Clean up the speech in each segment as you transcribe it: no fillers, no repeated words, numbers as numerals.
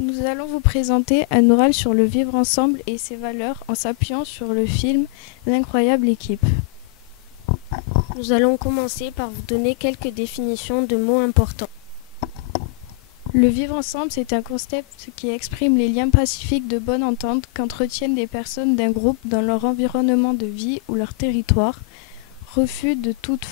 Nous allons vous présenter un oral sur le vivre ensemble et ses valeurs en s'appuyant sur le film L'incroyable équipe. Nous allons commencer par vous donner quelques définitions de mots importants. Le vivre ensemble, c'est un concept qui exprime les liens pacifiques de bonne entente qu'entretiennent les personnes d'un groupe dans leur environnement de vie ou leur territoire, refus de toutes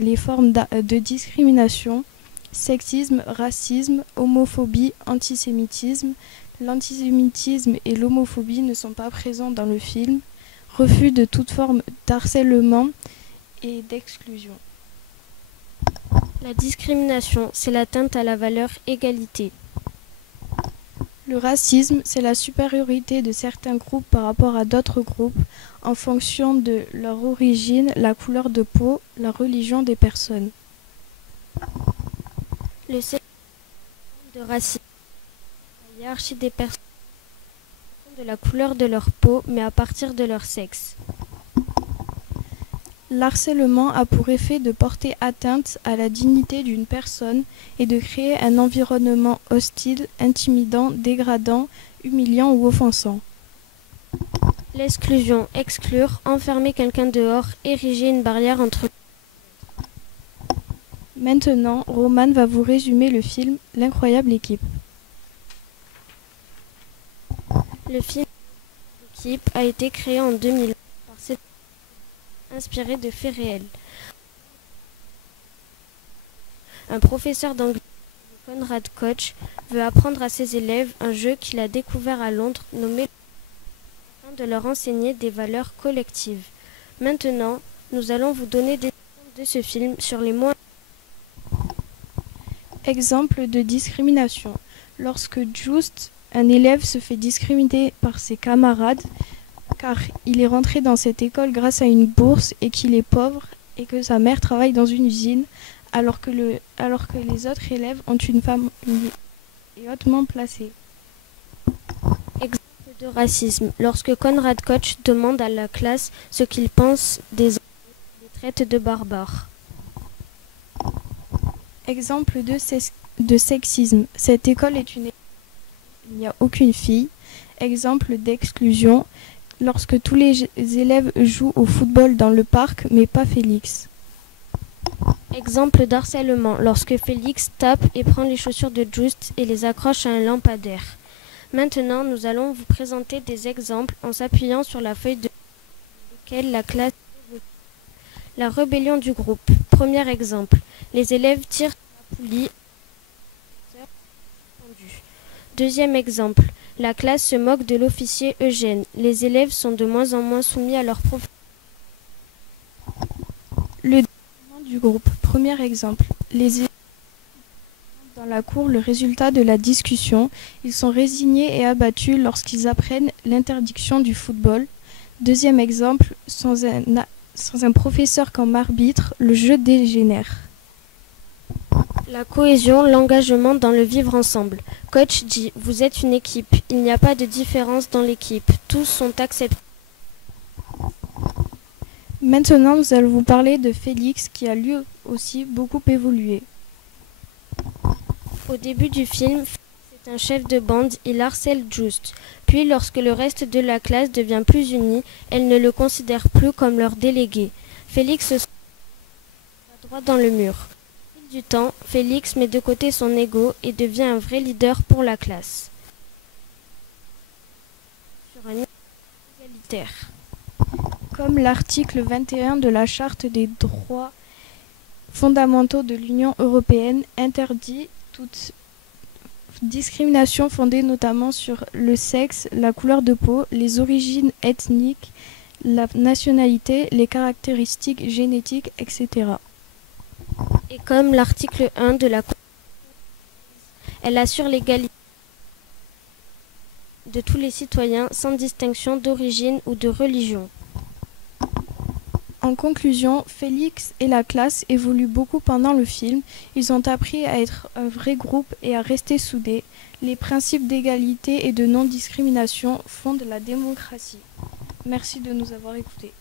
les formes de discrimination, sexisme, racisme, homophobie, antisémitisme. L'antisémitisme et l'homophobie ne sont pas présents dans le film, refus de toute forme d'harcèlement et d'exclusion. La discrimination, c'est l'atteinte à la valeur égalité. Le racisme, c'est la supériorité de certains groupes par rapport à d'autres groupes en fonction de leur origine, la couleur de peau, la religion des personnes. Le sexisme de racisme, la hiérarchie des personnes de la couleur de leur peau, mais à partir de leur sexe. L'harcèlement a pour effet de porter atteinte à la dignité d'une personne et de créer un environnement hostile, intimidant, dégradant, humiliant ou offensant. L'exclusion, exclure, enfermer quelqu'un dehors, ériger une barrière entre... Maintenant, Romane va vous résumer le film L'incroyable équipe. Le film L'équipe a été créé en 2000 par cette inspiré de faits réels. Un professeur d'anglais, Conrad Koch, veut apprendre à ses élèves un jeu qu'il a découvert à Londres nommé afin de leur enseigner des valeurs collectives. Maintenant, nous allons vous donner des exemples de ce film sur les mots. Exemple de discrimination. Lorsque Just, un élève, se fait discriminer par ses camarades car il est rentré dans cette école grâce à une bourse et qu'il est pauvre et que sa mère travaille dans une usine alors que les autres élèves ont une famille hautement placée. Exemple de racisme. Lorsque Conrad Koch demande à la classe ce qu'ils pensent des enfants, il les traite de barbares. Exemple de sexisme. Cette école est une école où il n'y a aucune fille. Exemple d'exclusion. Lorsque tous les élèves jouent au football dans le parc, mais pas Félix. Exemple d'harcèlement. Lorsque Félix tape et prend les chaussures de Just et les accroche à un lampadaire. Maintenant, nous allons vous présenter des exemples en s'appuyant sur la feuille de laquelle la classe évolue. La rébellion du groupe. Premier exemple. Les élèves tirent sur la poulie. Deuxième exemple. La classe se moque de l'officier Eugène. Les élèves sont de moins en moins soumis à leur professeur. Le développement du groupe. Premier exemple. Les élèves dans la cour le résultat de la discussion. Ils sont résignés et abattus lorsqu'ils apprennent l'interdiction du football. Deuxième exemple. Sans un professeur comme arbitre, le jeu dégénère. La cohésion, l'engagement dans le vivre ensemble. Coach dit, vous êtes une équipe, il n'y a pas de différence dans l'équipe, tous sont acceptés. Maintenant, nous allons vous parler de Félix qui a lui aussi beaucoup évolué. Au début du film, c'est un chef de bande, il harcèle Just. Puis, lorsque le reste de la classe devient plus uni, elle ne le considère plus comme leur délégué. Félix se va droit dans le mur. Du temps, Félix met de côté son ego et devient un vrai leader pour la classe. Sur un niveau égalitaire. Comme l'article 21 de la Charte des droits fondamentaux de l'Union européenne interdit toute discrimination fondée notamment sur le sexe, la couleur de peau, les origines ethniques, la nationalité, les caractéristiques génétiques, etc. Et comme l'article 1 de la Constitution, elle assure l'égalité de tous les citoyens sans distinction d'origine ou de religion. En conclusion, Félix et la classe évoluent beaucoup pendant le film. Ils ont appris à être un vrai groupe et à rester soudés. Les principes d'égalité et de non-discrimination fondent la démocratie. Merci de nous avoir écoutés.